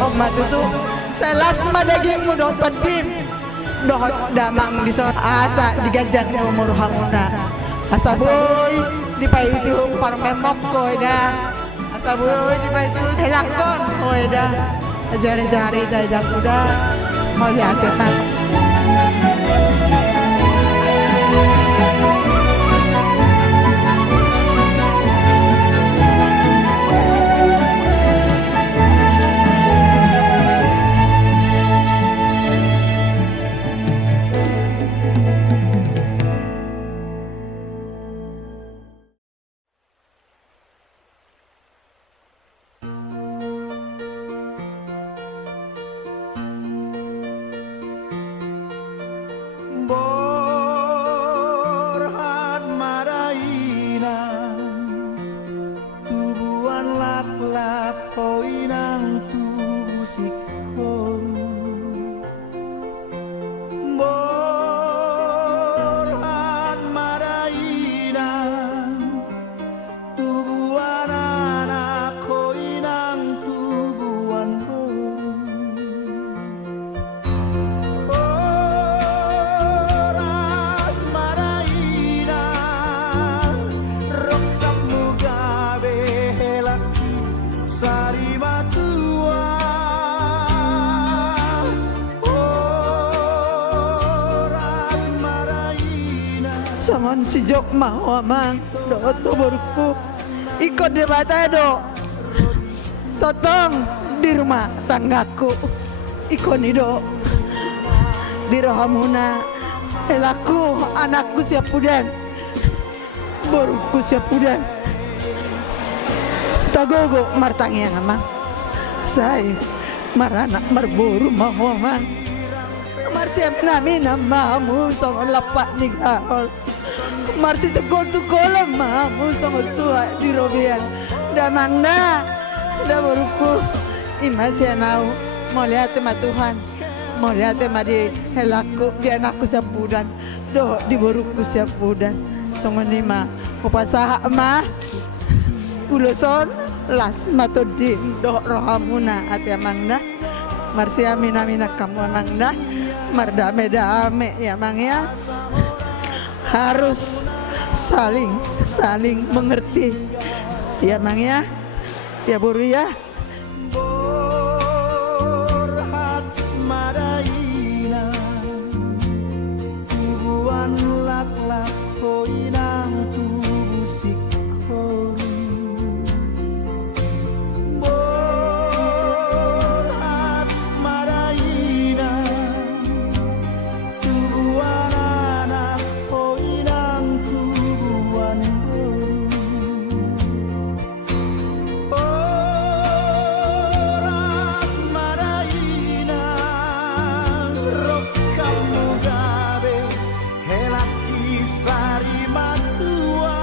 Oma tutu selas ma dagingmu do pedim dohot damang di asa digajang umur hamuna asa boy di payuti par memok ko ida asa boy di payuti helakon ko ida jari-jari dah kuda mau lihat teman. Borhat maraina tubuhan lak-lak koinang tubuh sikoru Borhat maraina tubuhan anak koinang tubuhan boru Sangon si Jok mau amang do tuburku ikut di mata do totong di rumah tanggaku ikoni do di rohamuna elaku anakku siap pudan boruku siap pudan tagogo martangi yang amang saya maranak marboru mau amang marsiap nami namamu sangon lapak nih gaul Marsi tukol mamu sama suai di robian damang na da boruku imasi anau mau lihat tema Tuhan mau lihat tema di helaku di anakku sapudan do di boruku sapudan songon lima upasaha mah uloson las matodim do rohamuna ati amangna marsi amina kamu amangna mardame ya mang ya harus saling mengerti ya mang ya buru ya Borhat maraina tubuhan lak-lak koinang tubuh sikoru Borhat maraina tubuhan anak koinang tubuhan boru Borhat maraina rokam mugabe helaki sari matua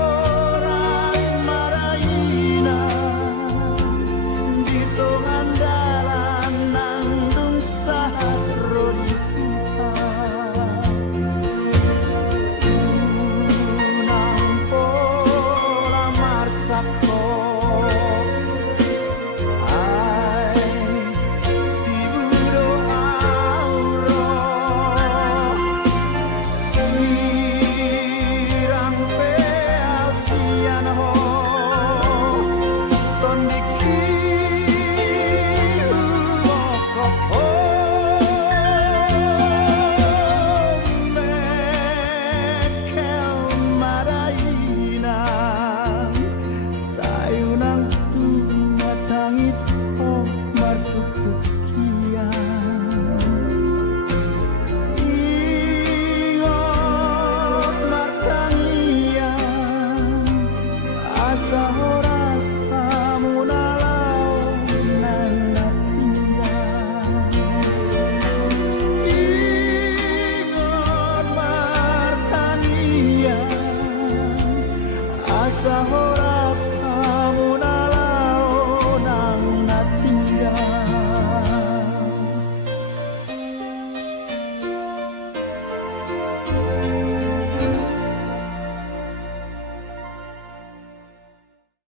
Borhat maraina di tongan dalan nangdung sahro di tunang pola marsako ai tiburo auro sirang peal sian ho tondiki wokop mekel maraina sayunang tumatangis martutukian ingot martangian asa horas kamu nalau nana tinggal ingot martangian asa horas